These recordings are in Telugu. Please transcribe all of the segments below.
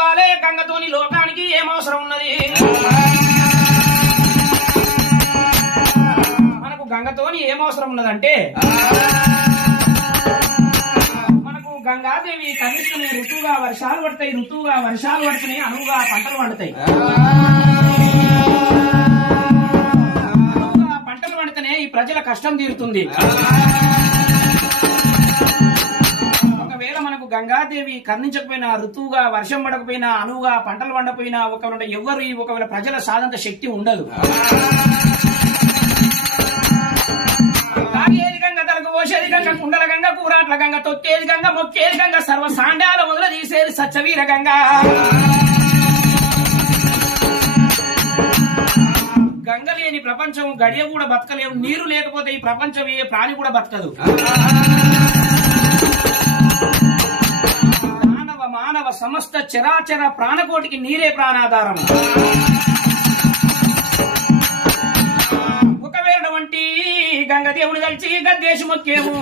వాలే గంగతోని లోకానికి ఏం అవసరం ఉన్నది? మనకు గంగతోని ఏం అవసరం ఉన్నదంటే మనకు గంగాదేవి కనిష్టమే ఋతువుగా వర్షాలు పడతాయి ఋతువుగా వర్షాలు పడుతున్నాయి అనువుగా పంటలు పండుతాయి. అనువుగా పంటలు పండితేనే ఈ ప్రజల కష్టం తీరుతుంది. గంగాదేవి కర్ణించకపోయినా ఋతువుగా వర్షం పడకపోయినా అనువుగా పంటలు పండకపోయినా ఒకవేళ ఎవరు ఒకవేళ ప్రజల సాధంత శక్తి ఉండదు. తాగేది గంగ కుండల గంగ కూరాట్ల గంగ తొక్కేది గంగ మొక్కేది గంగ సర్వ సాండాల మొదలు తీసేది సచ్చవీర గంగ. గంగ లేని ప్రపంచం గడియ కూడా బతకలేవు నీరు లేకపోతే ఈ ప్రపంచం ఏ ప్రాణి కూడా బతకదు. మానవ సమస్త చరాచర ప్రాణకోటికి నీరే ప్రాణాధారం. ఒకవేళ వంటి గంగదేవుని కలిసి గద్దేశం మొక్కేము.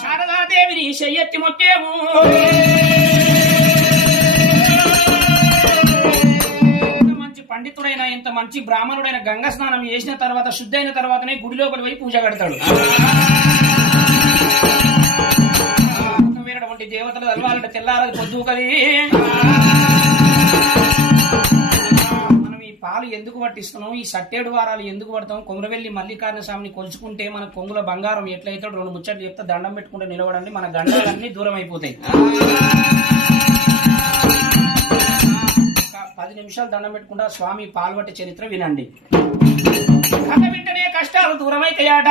శారదాదేవిని శయ్యత్తి ముఖ్యము మంచి పండితుడైన ఇంత మంచి బ్రాహ్మణుడైన గంగ స్నానం చేసిన తర్వాత శుద్ధైన తర్వాతనే గుడి లోపలి పోయి పూజ కడతాడు. ఒకవేళ దేవతలు తలవాలంటే తెల్లారది పొద్దు కది మనం ఈ పాలు ఎందుకు పట్టిస్తున్నాం? ఈ సట్టేడు వారాలు ఎందుకు పడతాం? కొమరవెల్లి మల్లికార్జున స్వామిని కొలుచుకుంటే మన కొంగుల బంగారం ఎట్లయితే రెండు ముచ్చట్లు చెప్తే దండం పెట్టుకుంటే నిలవడండి మన గండాలన్నీ దూరం అయిపోతాయి. పది నిమిషాలు దండం పెట్టుకుంటా స్వామి పాల్పట్టే చరిత్ర వినండి. కథ వింటనే కష్టాలు దూరమైతాయట.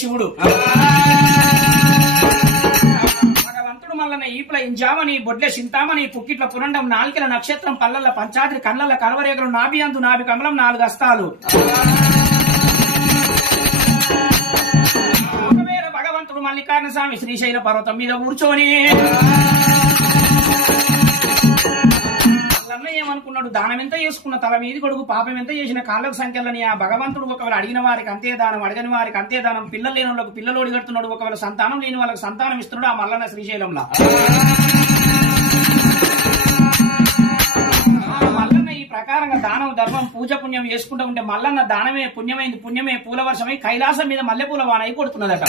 శివుడు. భగవంతుడు మల్లన ఈపుల ఇంజామని బొడ్లె చింతామని పుక్కిట్ల పురండం నాలుకల నక్షత్రం పల్లల పంచాద్రి కళ్ళల కలవరేగలు నాభి అందు నాభి కమలం నాలుగు అస్తాలు. ఒకవేళ భగవంతుడు మల్లికార్ణ స్వామి శ్రీశైల పర్వతం మీద కూర్చొని అన్న ఏమనుకున్నాడు? దానం ఎంత చేసుకున్న? తల మీది కొడుకు పాపం ఎంత చేసిన? కాళ్ళకు సంఖ్యలని ఆ భగవంతుడు ఒకవేళ అడిగిన వారికి అంతే దానం అడగని వారికి అంతే దానం పిల్లలు లేని వాళ్ళకు పిల్లలు ఒడిగడుతున్నాడు ఒకవేళ సంతానం లేని వాళ్ళకి సంతానం ఇస్తున్నాడు ఆ మల్లన్న శ్రీశైలంలో. మల్లన్న ఈ ప్రకారంగా దానం ధర్మం పూజ పుణ్యం చేసుకుంటూ ఉంటే మల్లన్న దానమే పుణ్యమైంది పుణ్యమే పూల వర్షమై కైలాసం మీద మల్లెపూల వాన అయి కొడుతున్నదట.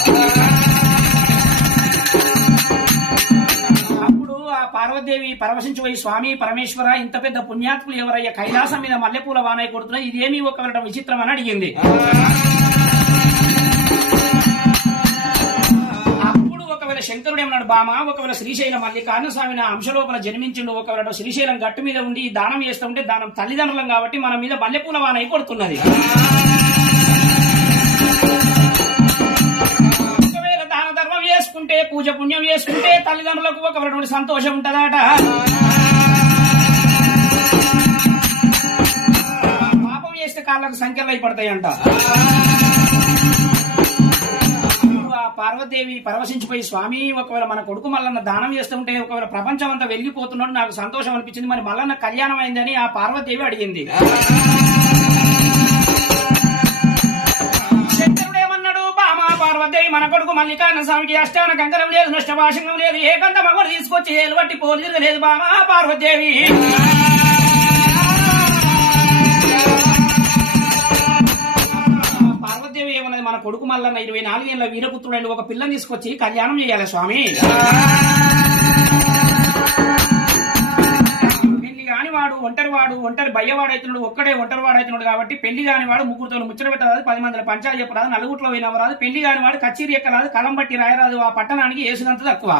పార్వదేవి పరవశించుపోయి స్వామి పరమేశ్వర ఇంత పెద్ద పుణ్యాత్ములు ఎవరయ్య? కైలాసం మీద మల్లెపూల వానయ్య కొడుతున్నాయి ఇదేమీ ఒక విచిత్రం అని అడిగింది. ఒకవేళ శంకరుడు ఏమన్నాడు బామ ఒకవేళ శ్రీశైలం మల్లికార్జున స్వామి నా అంశలోపల జన్మించిండు ఒకవేళ శ్రీశైలం గట్టు మీద ఉండి దానం చేస్తుంటే దానం తల్లిదండ్రులం కాబట్టి మన మీద మల్లెపూల వాన కొడుతున్నది. చేసుకుంటే పూజ పుణ్యం చేసుకుంటే తల్లిదండ్రులకు ఒకటువంటి సంతోషం ఉంటుందట. పాపం చేస్తే కాళ్ళకు సంఖ్యలు అయిపడతాయంట. పార్వదేవి పార్వతీదేవి పరవశించిపోయి స్వామి ఒకవేళ మన కొడుకు మల్లన్న దానం చేస్తుంటే ఒకవేళ ప్రపంచం అంతా వెలిగిపోతున్నాడు నాకు సంతోషం అనిపించింది మరి మల్లన్న కళ్యాణం అయిందని ఆ పార్వతీదేవి అడిగింది. పోయి మన కొడుకు మల్లికార్జున స్వామికి అష్టాన కంకరం లేదు నష్టభాషంగం లేదు ఏకంత మగడు తీసుకొచ్చి ఏలువట్టి పోలు లేదు బామా పార్వతీదేవి. పార్వతీదేవి ఏమన్నది? మన కొడుకు మల్లన్న ఇరవై నాలుగేళ్ళ వీరపుత్రుడైన ఒక పిల్లని తీసుకొచ్చి కళ్యాణం చేయాలి స్వామి? బయ్యవాడైతున్నాడు అవుతున్నాడు ఒక్కడే ఒంటరి కాబట్టి పెళ్ళి కాని వాడు ముగ్గురుతో ముచ్చట పెట్టరాదు పది మంది పంచాలు చెప్పరాదు నలుగుట్లో పోయినవరాదు పెళ్ళి కాని వాడు కచేరీ ఎక్కరాదు కలం బట్టి రాయరాదు ఆ పట్టణానికి వేసినంత తక్కువ.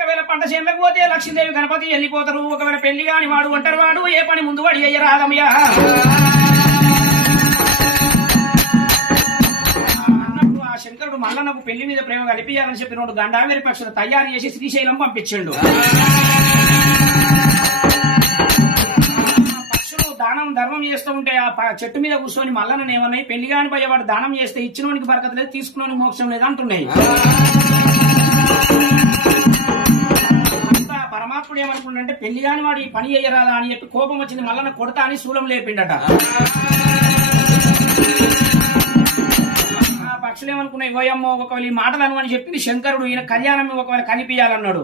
పెళ్ళి పంట చేనులకు పోతే లక్ష్మీదేవి గణపతి వెళ్ళిపోతారు ఒకవేళ పెళ్ళి కాని వాడు ఒంటరి వాడు ఏ పని ముందు వాడు అయ్యరాదమ్మయ్యా. మల్లన్నకు పెళ్ళి మీద ప్రేమ కలిపియాలని చెప్పి రెండు గండావేరి పక్షులు తయారు చేసి శ్రీశైలం పంపించిండు. పక్షులు దానం ధర్మం చేస్తూ ఉంటే ఆ ప- చెట్టు మీద కూర్చొని మల్లన్న ఏమన్నాయి? పెళ్ళి కాని పోయేవాడు దానం చేస్తే ఇచ్చినోనికి బరకత లేదు తీసుకున్నోనికి మోక్షం లేదు అంటున్నాయి. పరమాత్ముడు ఏమనుకుంటే పెళ్ళి కాని వాడు ఈ పని చేయరాదా? అని చెప్పి కోపం వచ్చింది. మల్లన్న కొడతా అని శూలం లేపిండట. పక్షులు ఏమనుకున్నాయి? ఓయమ్మో ఒకవేళ ఈ మాటలు అను అని చెప్పింది శంకరుడు. ఈయన కళ్యాణం ఒకవేళ కనిపించాలన్నాడు